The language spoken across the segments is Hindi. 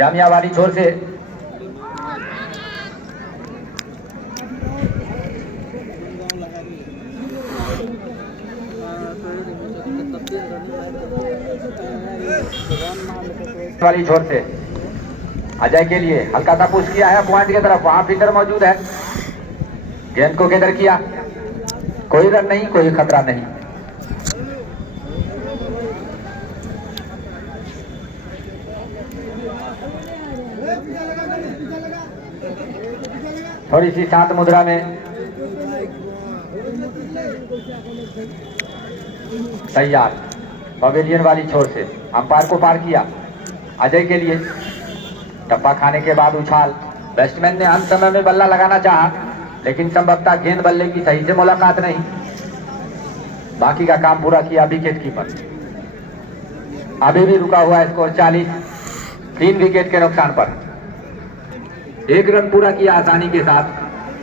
जामिया वाली छोर से वाली छोर से अजय के लिए हल्का सा पुश किया है पॉइंट की तरफ, वहां फील्डर मौजूद है। गेंद को गेदर किया, कोई रन नहीं, कोई खतरा नहीं। थोड़ी सी शांत मुद्रा में तैयार पवेलियन वाली छोर से अंपायर को पार किया। अजय के लिए टप्पा खाने के बाद उछाल, बैट्समैन ने अंत समय में बल्ला लगाना चाहा लेकिन संभवतः गेंद बल्ले की सही से मुलाकात नहीं। बाकी का काम पूरा किया विकेट कीपर। अभी भी रुका हुआ स्कोर 40, 3 विकेट के नुकसान पर। 1 रन पूरा किया आसानी के साथ।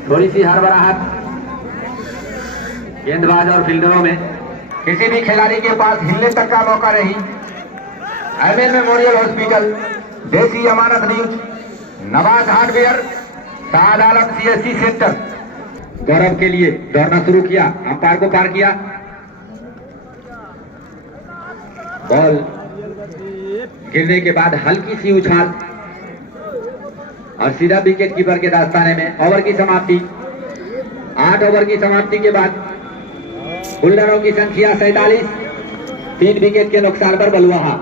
थोड़ी सी हड़बड़ाहट गेंदबाज और फील्डरों में। किसी भी खिलाड़ी के पास हिलने तक का मौका नहीं। एमएन मेमोरियल हॉस्पिटल, देसी अमानत न्यूज, नवाज हार्डवेयर, शाद आलम सीएससी सेंटर। गौरव के लिए दौड़ना शुरू किया, अंपायर को पार किया। बॉल गिरने के बाद हल्की सी उछाल और सीधा विकेट कीपर के दास्ताने में। ओवर की समाप्ति। 8 ओवर की समाप्ति के बाद कुल रनों की संख्या 47, 3 विकेट के नुकसान पर बलुआहा।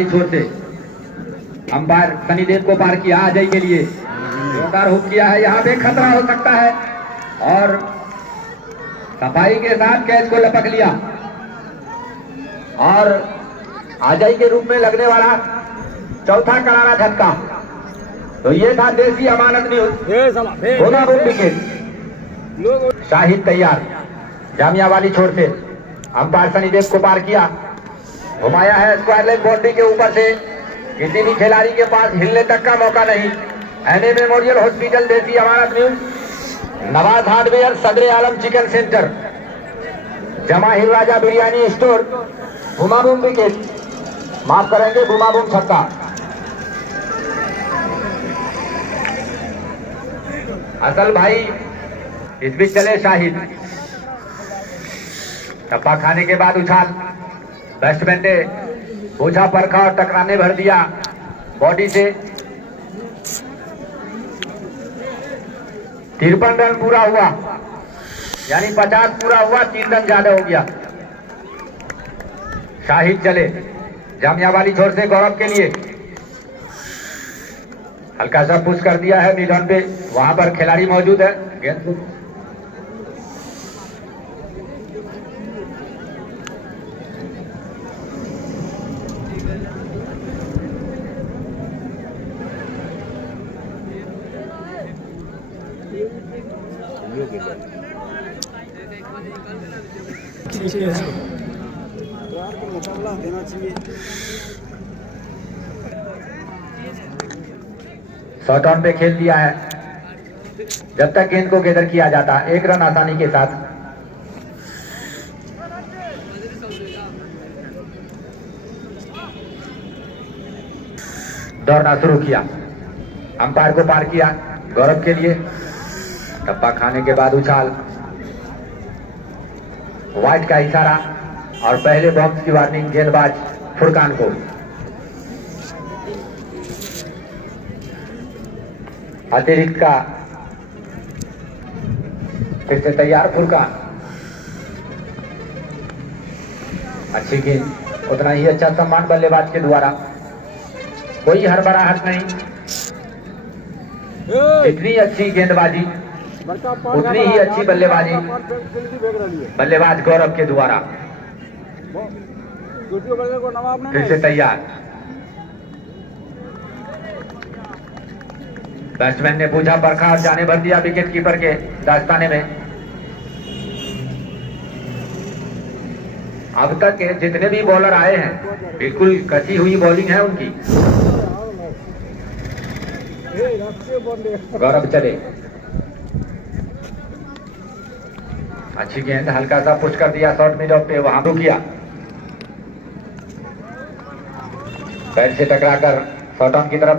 छोर से अंपायर शनिदेव को पार किया। अजय के लिए जोरदार हुक किया है, यहाँ पे खतरा हो सकता है और सफाई के साथ कैच को लपक लिया और अजय के रूप में लगने वाला चौथा करारा झटका। तो ये था देसी अमानत न्यूज। होना वो विकेट। शाहिद तैयार जामिया वाली छोर से अंपायर शनिदेव को पार किया, घुमाया है स्क्वायर लेग बाउंड्री के ऊपर से। किसी भी खिलाड़ी के पास हिलने तक का मौका नहीं। एनए मेमोरियल हॉस्पिटल, देसी अमानत न्यूज, नवाज हार्डवेयर, सदर आलम चिकन सेंटर, जमाहिर राजा बिरयानी स्टोर। घुमाबूम विकेट, माफ करेंगे घुमाबूम छक्का। असल भाई इस बीच चले शाहिद। टप्पा खाने के बाद उछाल, बैट्समैन ने बोझा परखा और टकराने भर दिया बॉडी से। 53 रन पूरा हुआ, यानी 50 पूरा हुआ, 3 रन ज्यादा हो गया। शाहिद चले जामिया वाली छोर से गौरव के लिए। हल्का सा पुश कर दिया है मिड ऑन पे, वहां पर खिलाड़ी मौजूद है। गेंद मुकाबला देना चाहिए। शॉर्ट ऑन पे खेल दिया है। जब तक गेंद को गेदर किया जाता, 1 रन आसानी के साथ। दौड़ना शुरू किया, अंपायर को पार किया गौरव के लिए। टप्पा खाने के बाद उछाल, व्हाइट का इशारा और पहले बॉक्स की वार्निंग गेंदबाज फुरकान को। अतिरिक्त का फिर से तैयार फुरकान। अच्छी गेंद, उतना ही अच्छा सम्मान बल्लेबाज के द्वारा। कोई हड़बड़ाहट नहीं। जितनी अच्छी गेंदबाजी उतनी ही अच्छी बल्लेबाजी बल्लेबाज गौरव के द्वारा। फिर से तैयार, बैट्समैन ने पूछा बरखा और जाने भर दिया विकेट कीपर के दास्ताने में। अब तक के जितने भी बॉलर आए हैं बिल्कुल कसी हुई बॉलिंग है उनकी। गौरव चले, अच्छी गेंद, हल्का सा पुश कर दिया शॉर्ट मिड ऑफ पे, वहां तो किया, पैर से टकराकर शॉर्ट ऑन की तरफ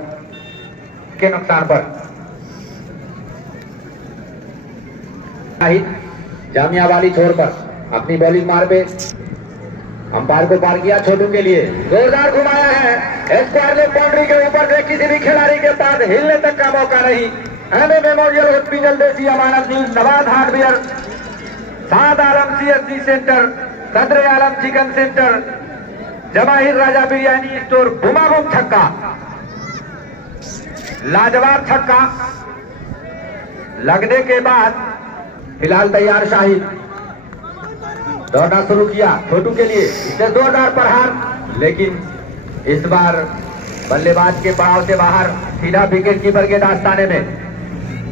के नुकसान पर। जामिया वाली छोर पर अपनी बॉलिंग मार पे अंपायर को पार किया, छोटू के लिए जोरदार घुमाया है, स्क्वायर लेग बाउंड्री के ऊपर से किसी भी खिलाड़ी के पास हिलने तक का मौका नहीं। एमए मेमोरियल हॉस्पिटल देसी अमानत न्यूज नवाज हार्डवेयर, साद आलम CSC सेंटर, सदर आलम चिकन सेंटर, जवाहिर राजा बिरयानी स्टोर, बुमाबुम छक्का, लाजवाब छक्का लगने के बाद फिलहाल तैयार शाहिद, दौड़ना शुरू किया छोटू के लिए, इससे जोरदार प्रहार, लेकिन इस बार बल्लेबाज के पड़ाव से बाहर, सीधा विकेट कीपर के दास्ताने में।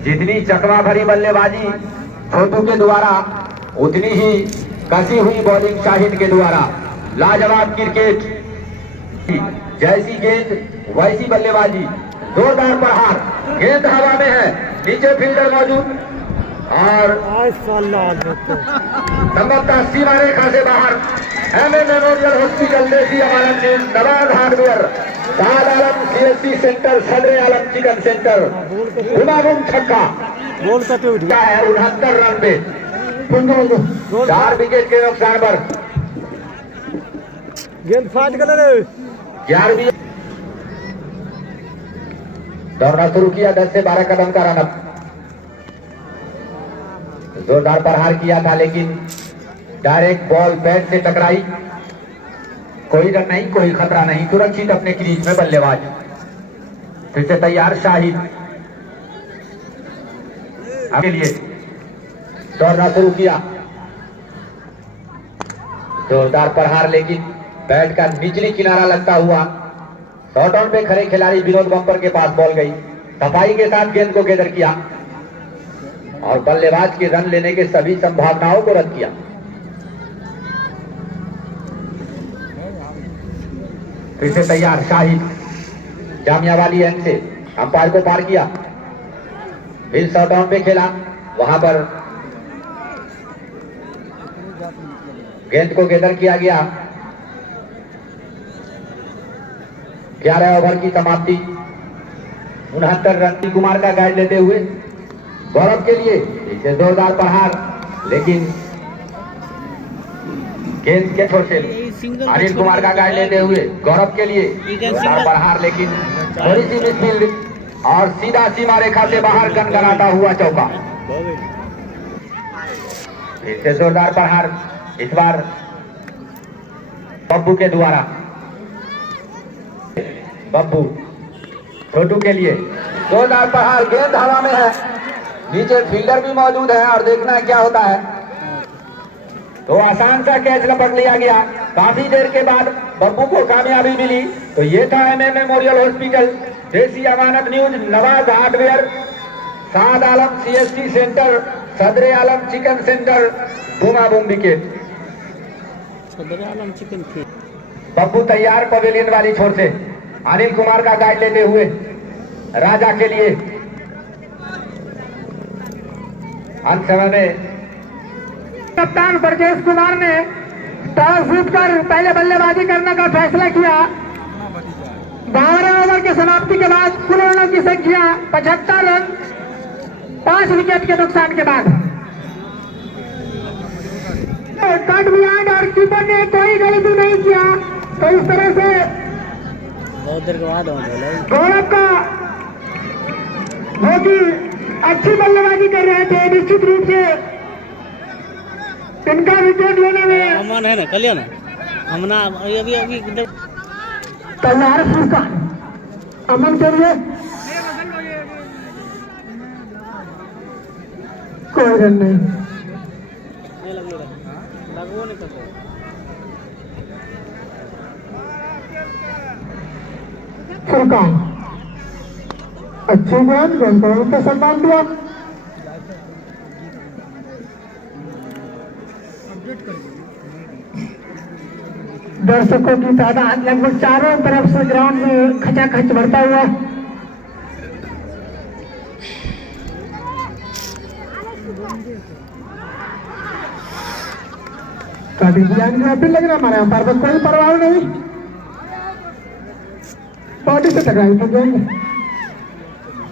जितनी चकवा भरी बल्लेबाजी छोटू के द्वारा, उतनी ही कसी हुई बॉलिंग शाहिद के द्वारा। लाजवाब क्रिकेट, जैसी गेंद वैसी बल्लेबाजी, जोरदार प्रहार, गेंद हवा में है, नीचे फील्डर मौजूद और संभवतः सीमा रेखा से बाहर। एमए मेमोरियल हॉस्पिटल देसी अमानत न्यूज नवाज हार्डवेयर, साद आलम CSC सेंटर, सदर आलम चिकन सेंटर, बुमाबुम छक्का, गोल कटे उठ गया है 69 रन पे, 4 विकेट के नुकसान पर। गेंद फाट गए 11वीं दौड़ना शुरू किया, 10 से 12 कदम का रन अप, जोरदार प्रहार किया था, लेकिन डायरेक्ट बॉल बैट से टकराई, कोई रन नहीं, कोई खतरा नहीं, सुरक्षित अपने क्रीज में बल्लेबाज। फिर से तैयार शाहिद के लिए, दौड़ना शुरू किया, जोरदार प्रहार, लेकिन बैट का निचली किनारा लगता हुआ शॉर्ट ऑन पे खड़े खिलाड़ी विनोद बम्पर के पास बॉल गई, सफाई के साथ गेंद को गैदर किया और बल्लेबाज के रन लेने के सभी संभावनाओं को रद्द किया। फिर से तैयार शाहिद, जामिया वाली एंड से अंपायर को पार किया, फिर शॉर्ट ऑन पे खेला, वहां पर गेंद को गैदर किया गया। 11 ओवर की समाप्ति, 69 रन कुमार का गाइड लेते हुए गौरव के लिए इसे जोरदार प्रहार, लेकिन गेंद के छोर से अनिल कुमार का गाइड लेते हुए गौरव के लिए जोरदार प्रहार, लेकिन थोड़ी सी मिसफील्ड और सीधा सीमा रेखा से बाहर गनगनाता हुआ चौका। इसे जोरदार प्रहार, इस बार बब्बू के द्वारा, बब्बू छोटू के लिए जोरदार प्रहार, गेंद हवा में है, नीचे फील्डर भी मौजूद है और देखना है क्या होता है। तो आसान सा कैच लपक लिया गया, काफी देर के बाद बब्बू को कामयाबी मिली। तो ये था एमए मेमोरियल हॉस्पिटल देसी अमानत न्यूज नवाज हार्डवेयर, साद आलम CSC सेंटर, सदर आलम चिकन सेंटर, बुमाबुम विकेट। सदर आलम चिकन थे। बब्बू तैयार पवेलियन वाली छोर से, अनिल कुमार का गाइड लेते हुए राजा के लिए। अंत समय में कप्तान ब्रजेश कुमार ने टॉस जीतकर पहले बल्लेबाजी करने का फैसला किया। 12 ओवर की समाप्ति के बाद कुल रनों की संख्या 75 रन, 5 विकेट के नुकसान के बाद। कट बियॉन्ड और कीपर ने कोई गलती नहीं किया, तो इस तरह से बहुत देर के बाद गौरव का जो कि अच्छी बल्लेबाजी कर रहे थे, निश्चित रूप से इनका विकेट लेने में अमन है ना, कल्याण हमना अभी अभी तैयार का अमन के लिए कोई रन नहीं। लगो नहीं कर फुरकान अच्छी गेंद, गेंदबाजों को सम्मान दिया। दर्शकों की तादाद लगभग चारों तरफ से ग्राउंड में खचाखच बढ़ता हुआ। काफी डिजाइन में अपील लग रहा हमारे अंपायर पर कोई परवाह नहीं, बॉडी से टकराई तो गेंद।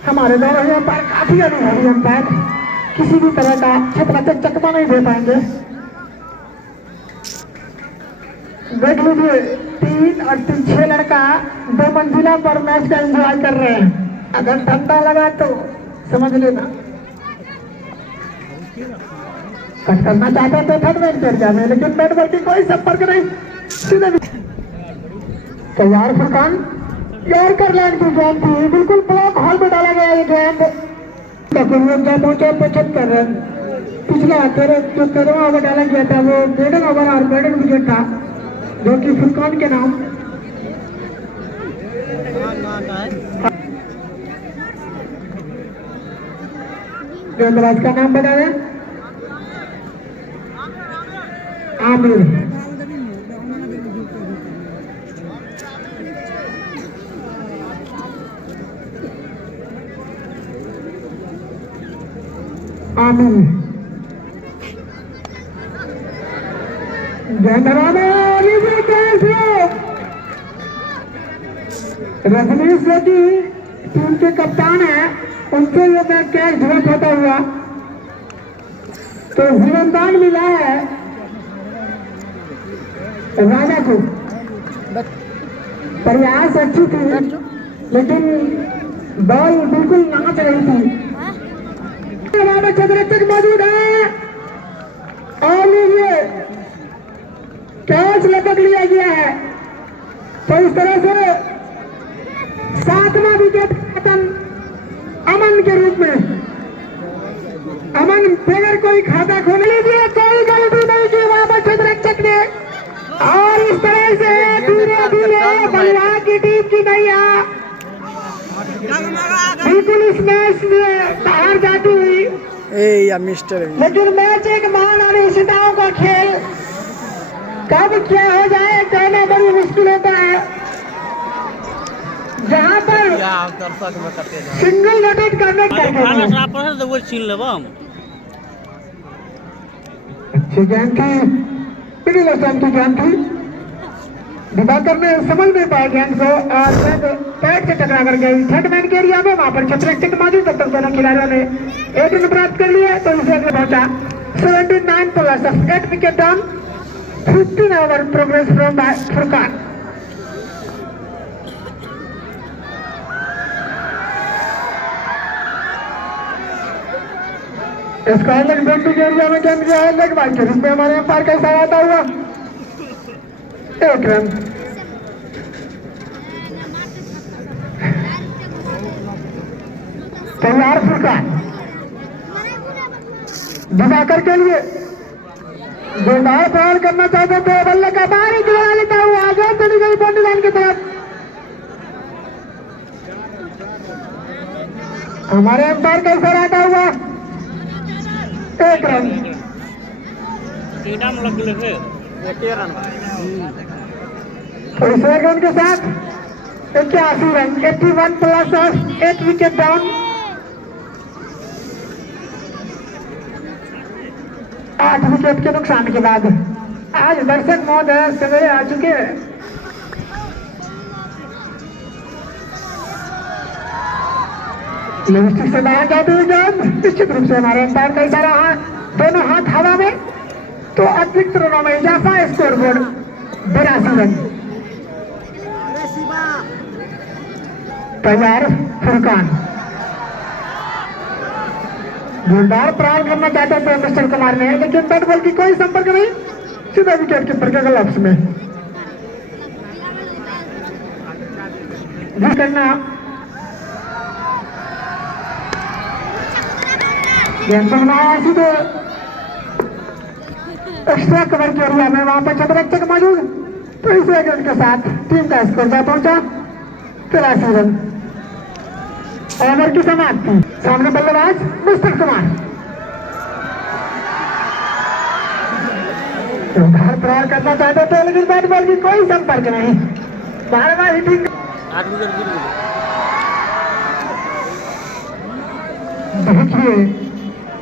हमारे दोनों ही अंपायर काफी अनुभवी अंपायर, किसी भी तरह का छटपट चकमा नहीं दे पाएंगे। देख लीजिए 3 और 6 लड़का 2 मंजिला पर मैच का एंजॉय कर रहे हैं। अगर ठंडा लगा तो समझ लेना। कट करना चाहते हैं तो थर्ड मैच कर जाए, लेकिन बैट बॉल की कोई संपर्क नहीं। सीधे तैयार फुरकान यार कर लैंड की गेंद थी, बिल्कुल ब्लॉक हॉल में डाला गया ये गेंद। पहुंचा 75 रन। पिछला 13वां ओवर डाला गया था, वो मेडन ओवर और मेडन विकेट था जो कि फुरकान के नाम। गेंदबाज का नाम बता दें, आमिर। रजनीश रेड्डी टीम के कप्तान है, उनसे ये मैच कैच ध्वस्त होता हुआ तो जीवनदान मिला है राजा को। प्रयास अच्छी थी लेकिन बॉल बिल्कुल नाच रही थी। चंद्रचक मौजूद है और ये कैच लपक लिया गया है। तो इस तरह से 7वां विकेट अमन के रूप में। अमन बगैर कोई खाता खोले लीजिए, कोई गलती नहीं की वहां पर चंद्रचक ने। और इस तरह से धीरे धीरे बलिया की टीम की नैया बिल्कुल इस मैच में बाहर जाती हुई। या मिस्टर लेकिन मैच एक महान अनिश्चितताओं का खेल, कब क्या हो जाए कहना बड़ी मुश्किल होता है। जहाँ पर सिंगल रोटेट करने तो वो छीन लेब हम। अच्छी गेंद थी, मिडिल स्टंप की गेंद थी। दिवाकर ने समझ नहीं पाया गेंद को और गेंद पैर से टकरा कर गई थर्ड मैन के एरिया में। वहां पर छत्रक मौजूद, तब तक दोनों खिलाड़ियों ने 1 रन प्राप्त कर लिया तो इसे आगे पहुंचा। 79 plus 8 wicket down, 15 over progress from Furqan. Square leg के एरिया में गेंद गया है, लेग बाइक के रूप में हमारे अंपायर का इशारा आता हुआ 1 रन। तैयार फुरकान दिवाकर के लिए जोरदार प्रहार करना चाहते थे, बल्ले का बारी दिवा लेता हुआ आगे चली गई बाउंड्री लाइन की तरफ। हमारे अंपायर का इशारा आता हुआ 1 रन। तो इस रन के साथ 81 run, 81 plus 8 wicket down. 8 wicket के नुकसान के बाद आज दर्शक महोदय सवेरे आ चुके हैं। लिपस्टिक से बाहर जाते हुए गेंद निश्चित रूप से हमारे अंपायर का इशारा है, दोनों हाथ हवा में तो अतिरिक्त रनों में इजाफा। Score board 82 run. तैयार फुरकान जोरदार प्रहार करना चाहते थे मिस्टर कुमार ने, लेकिन बैट बॉल की कोई संपर्क नहीं, सीधा विकेट कीपर के ग्लव्स में करना। गेंद बनाया सीधे एक्स्ट्रा कवर के एरिया में, वहां पर चंद्रचक मौजूद तो इस गेंद के साथ टीम का स्कोर जा पहुंचा 83 रन। ओवर की समाप्ति। सामने बल्लेबाज मिस्टर कुमार। जोरदार प्रहार करना चाहते थे लेकिन बैट बॉल की कोई संपर्क नहीं, बार बार हिटिंग। 8 विकेट गिर गए। देखिए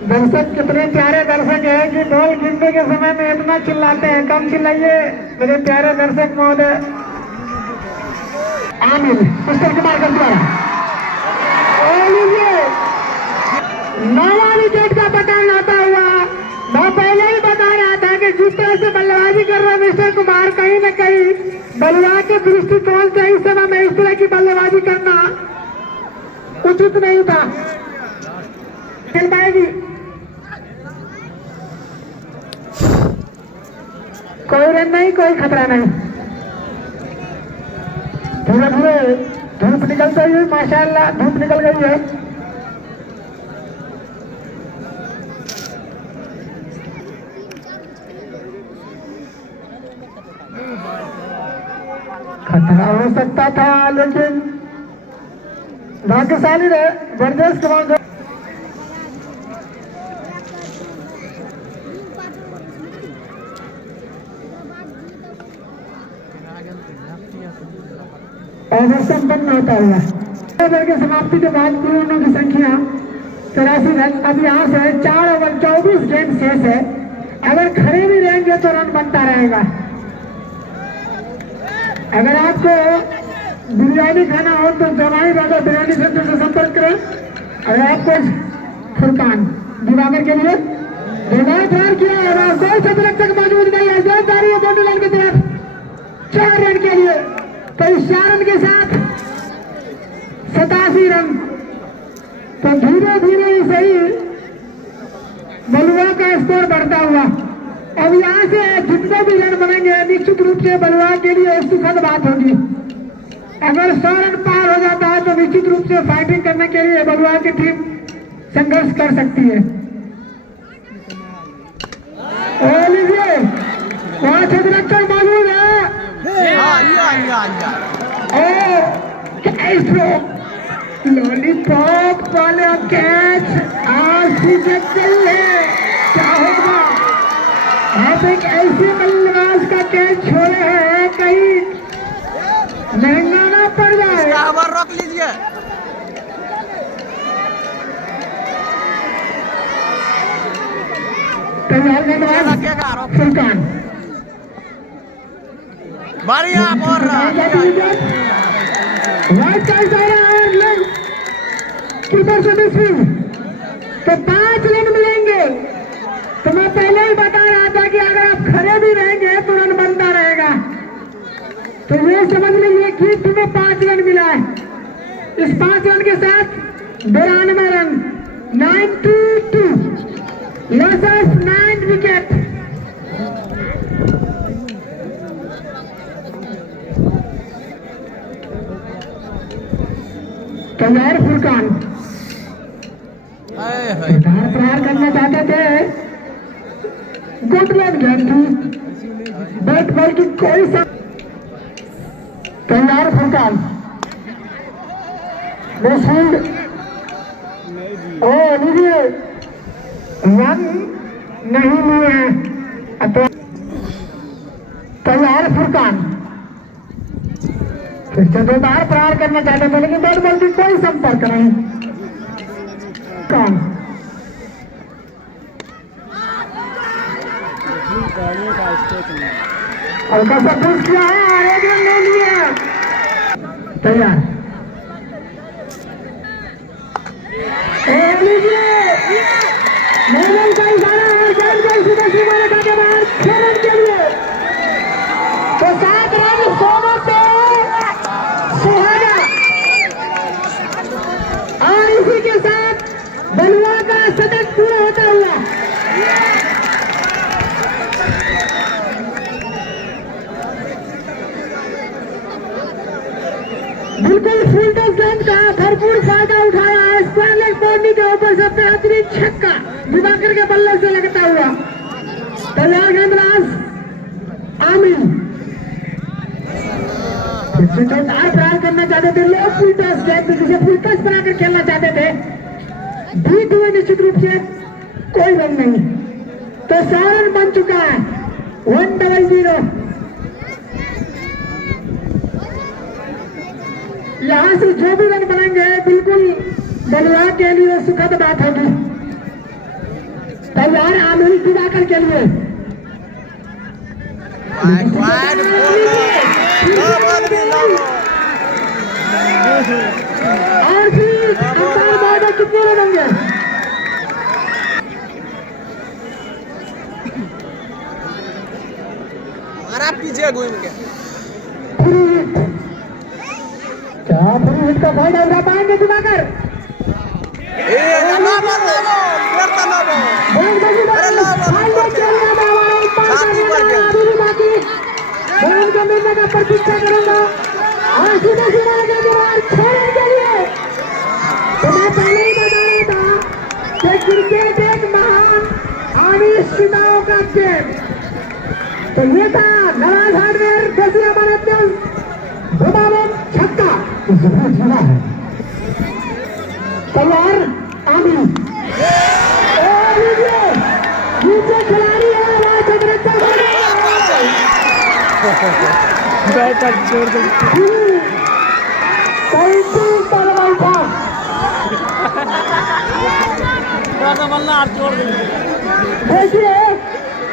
दर्शक कितने प्यारे दर्शक हैं कि बॉल गिनने के समय में इतना चिल्लाते हैं। कम चिल्लाइए मेरे प्यारे दर्शक महोदय। आमिर मिस्टर कुमार का द्वारा नौवां विकेट का पतन आता हुआ। मैं पहले ही बता रहा था कि जिस तरह से बल्लेबाजी कर रहे मिस्टर कुमार, कहीं न कहीं बल्लेबाज के दृष्टिकोण से इस समय में इस तरह की बल्लेबाजी करना उचित नहीं था। खेल पाएगी कोई रन नहीं, कोई खतरा नहीं। धीरे धीरे धूप निकलती हुई, माशाल्लाह धूप निकल गई है। खतरा हो सकता था लेकिन भाग्यशाली रहे बरदेश कुमार। ओवर संपन्न होता हुआ ओवर की समाप्ति के बाद कुल रनों की संख्या 83 रन। अब यहाँ से 4 ओवर 24 गेंद शेष है। अगर खड़े भी रहेंगे तो रन बनता रहेगा। अगर आपको बिरयानी खाना हो तो जवाई बाबा बिरयानी सेंटर से संपर्क करें। अगर आपको फुरकान दिवाकर के लिए जोरदार प्रहार किया और कोई शतरक्षक मौजूद नहीं है। जोरदारी है बोर्ड लाइन की तरफ 4 रन के लिए। तो इस 4 रन के साथ 87 रन। तो धीरे धीरे ही सही बलुआ का स्कोर बढ़ता हुआ। अब यहाँ से जितने भी रन बनेंगे निश्चित रूप से बलुआ के लिए सुखद बात होगी। अगर 100 रन पार हो जाता है तो निश्चित रूप से फाइटिंग करने के लिए बलुआ की टीम संघर्ष कर सकती है। लीजिए वहां छत्रक्षक मौजूद है। लॉलीपॉप वाला कैच आज चल है। क्या होगा? आप एक ऐसे बल्लेबाज का कैच छोड़े हैं कहीं महंगा ना पड़ जाए। रोक लीजिए। तैयार फुरकान बढ़िया बोल रहा कीपर से मिसफील्ड तो 5 रन मिलेंगे। तो मैं पहले ही बता रहा था कि अगर आप खड़े भी रहेंगे तो रन बनता रहेगा। तो ये समझ लीजिए कि तुम्हें 5 रन मिला है। इस 5 रन के साथ 92 रन 92 लॉस ऑफ 9 विकेट। तैयार फुरकान प्रहार करना चाहते थे। गुडलैंड गेंद थी, बैट बॉल की कोई तैयार फुरकान मिसफील्ड। लीजिए रन नहीं लिए हैं। तैयार फुरकान फिर से 2 बार प्रहार करना चाहते थे लेकिन बैट बॉल की कोई संपर्क नहीं। कौन हल्का सा पुश किया है और 1 रन ले लिया। तैयार लीजिए मेहमान का इशारा और गेंद को सीधा सीमा रेखा के बाहर 6 रन के लिए। तो 7 रन 16 पे सुहाना और इसी के साथ बलुआ का शतक पूरा होता हुआ। बिल्कुल फील्डर गेंद का भरपूर फायदा उठाया है। स्क्वायर लेग बाउंड्री के ऊपर से बेहतरीन छक्का दिवाकर के बल्ले से लगता हुआ। तैयार गेंदबाज आमिर जोरदार प्रहार करना चाहते थे। लोग फुल टॉस गेंद जिसे फुल टॉस बनाकर खेलना चाहते थे। बीट हुए निश्चित रूप से कोई रन नहीं। तो 100 रन बन चुका है 100। यहाँ से जो भी रन बनेंगे बिल्कुल बलुआ के लिए सुखद बात होगी। तैयार आमिर दिवाकर के लिए वाइड वाइड बोल रहा और फिर अंपायर बाद कितने रन होंगे? मारा पीछे घूम के फ्री हिट, क्या फ्री हिट का फायदा उठा पाएंगे दिवाकर? ए ना बोल फिर तो ना बोल अरे लो बोल छाती पर के बोल के मिलने का प्रतीक्षा करूंगा और सीधा सीधा लगा दीवार छोड़ने के लिए। तो मैं पहले ही बता रहा था कि क्रिकेट एक महान अनिश्चितताओं का खेल। तो ये था नवाज हार्डवेयर देसी अमानत छक्का जीना है। तैयार आमी नीचे खिलाड़ी है बैटर छोड़ दो। छोड़ दो। देखिए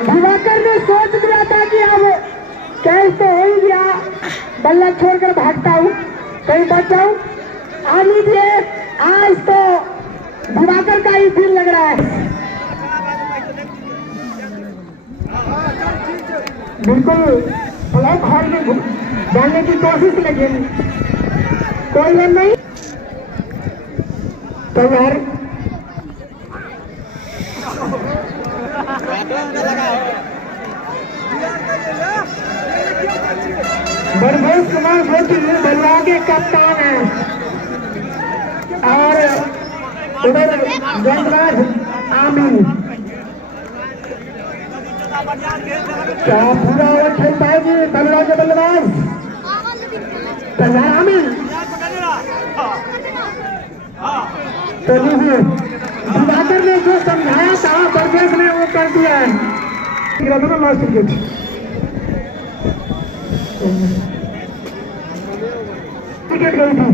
दिवाकर ने सोच लिया था कि अब कैच तो हो ही गया, बल्ला छोड़कर भागता हूँ कहीं बच जाऊं। आ लीजिए आज तो दिवाकर का ही फील लग रहा है। बिल्कुल फ्लैग हॉल में डालने की कोशिश लेकिन कोई रन नहीं। तैयार बरभूष कुमार भोटी बलुआ के कप्तान है और उधर गेंदबाज आमिर। क्या पूरा ओवर खेल पाएगी बलुआ के बल्लेबाज? तैयार आमिर। तो लीजिए दिवाकर ने जो समझाया था बरभूष ने वो कर दिया है। लास्ट विकेट विकेट गई थी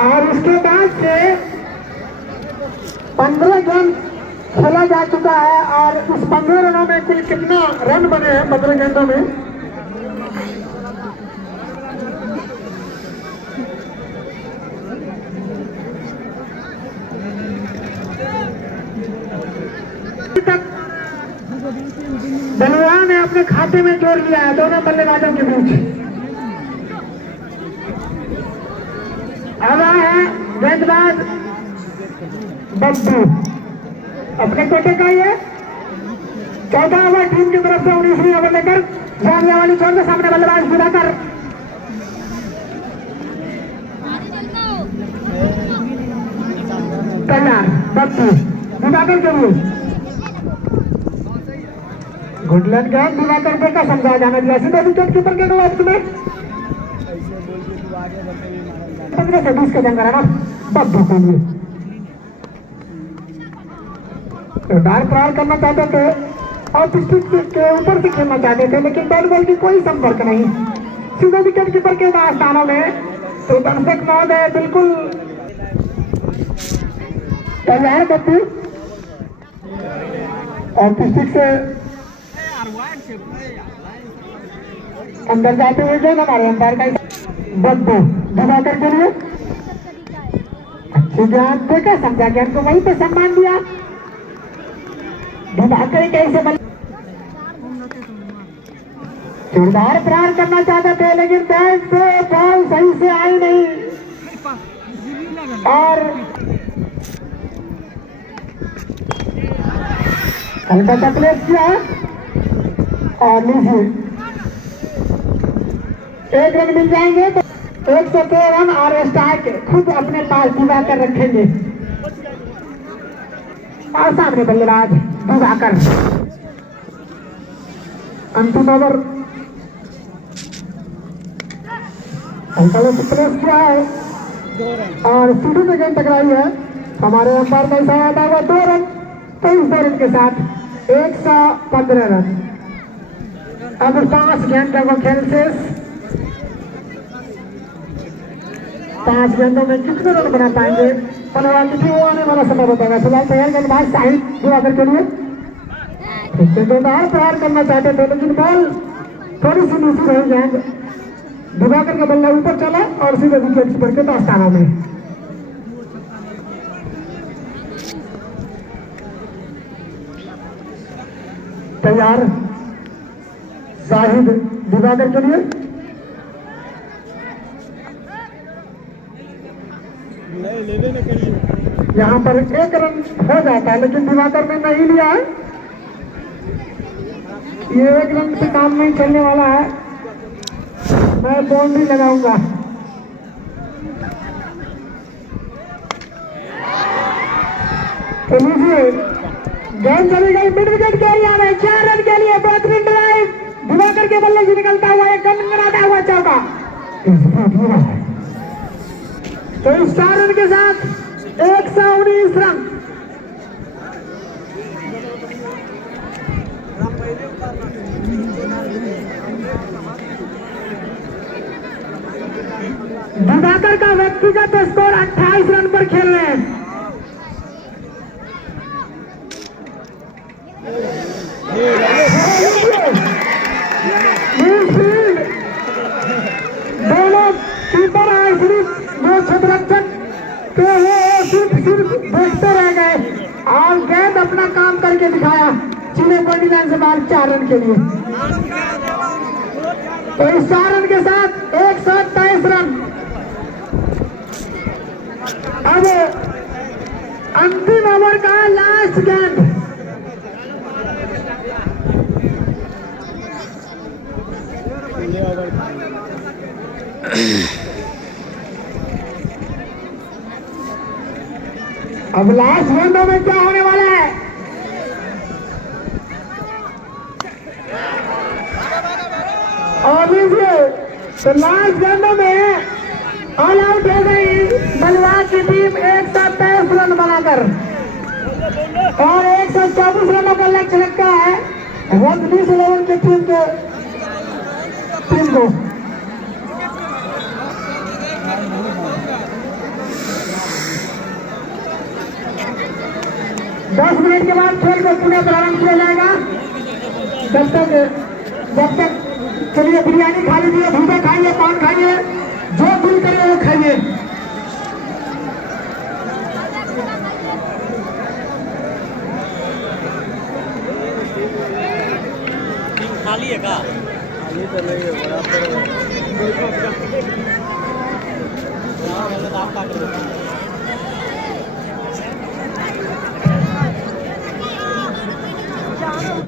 और उसके बाद से 15 गेंद खेला जा चुका है और उस 15 रनों में कुल कितना रन बने हैं 15 गेंदों में? बलुआ ने अपने खाते में जोड़ लिया है दोनों बल्लेबाजों के बीच। अब है गेंदबाज बब्बू अपने कोटे का ही है। चौथा ओवर टीम की तरफ से 19वीं ओवर लेकर जाने वाली छोड़ के सामने बल्लेबाज दिवाकर। तैयार बब्बू दिवाकर के लिए गुडलैंड गेंद दिवाकर को का समझा जाना दिया सीधे विकेट कीपर के ग्लव्स में 15 से 20 का जंग है ना बब्बू के लिए। डार प्रहार करना चाहते थे और पिस्टिक के ऊपर से खेलना चाहते थे लेकिन बॉल बॉल की कोई संपर्क नहीं सीधे विकेट कीपर के स्थानों में। तो दर्शक महोदय बिल्कुल तैयार बब्बू और पिस्टिक से अंदर जाते हुए जो हमारे अंपायर का बब्बू दिवाकर के लिए अच्छी ज्ञान देखा समझा ज्ञान को वहीं पे सम्मान दिया। दिवाकर कैसे जोरदार प्रहार करना चाहते थे लेकिन बैट से बॉल सही से आई नहीं और हल्का तकलीफ किया और लीजिए 1 रन मिल जाएंगे तो 103 रन और स्ट्राइक खुद अपने पास दिवाकर रखेंगे और सामने बल्लेबाज दिवाकर। अंतिम ओवर हल्का प्रेस किया है और सीधे में गेंद टकराई है। हमारे अंपायर का इशारा आता हुआ 2 रन 23 रन के साथ 115 रन। अब 5 गेंद का वो खेल शेष। 5 गेंदों में कितने रन बना पाएंगे? पनवाल की थी वो आने वाला समय बताएगा। फिलहाल तैयार गेंदबाज शाहिद दिवाकर के लिए जोरदार प्रहार करना चाहते थे, लेकिन बॉल थोड़ी सी नीचे रही। गेंद दिवाकर का बल्ला ऊपर चला और सीधे विकेट कीपर के दस्तानों में। तैयार शाहिद दिवाकर के लिए यहाँ पर एक रन हो जाता है, लेकिन दिवाकर ने नहीं लिया है। ये एक रन से काम नहीं चलने वाला है, मैं बाउंड्री लगाऊंगा। तो लीजिए गेंद चली गई मिड विकेट के एरिया में, 4 रन के लिए बेहतरीन ड्राइव। दिवाकर के बल्ले से निकलता हुआ एक गनगनाता हुआ चौका। तो इस 4 रन के साथ 119 रन। दिवाकर का व्यक्तिगत स्कोर 28 रन पर खेल रहे हैं। दोनों कीपर आए, सिर्फ वो क्षेत्ररक्षक तो वो सिर्फ देखते रह गए और गेंद अपना काम करके दिखाया। चीने बॉडी लाइन से बाहर 4 रन के लिए। तो इस 4 रन के साथ 127 रन। अब अंतिम ओवर का लास्ट गेंद। अब लास्ट गेंदों में क्या होने वाला है? और लीजिए तो लास्ट गेंदों में ऑल आउट हो गई बलवान की टीम 123 रन बनाकर और 124 रनों का लक्ष्य रखा है रजनीश 11 की टीम को। दस मिनट के बाद खेल को पुनः प्रारंभ किया जाएगा। जब तक चलिए बिरयानी खा लीजिए, भूजा खाइए, पान खाइए, जो दिल करे वो खाइए। खाली है का? खाली तो नहीं है, बराबर है।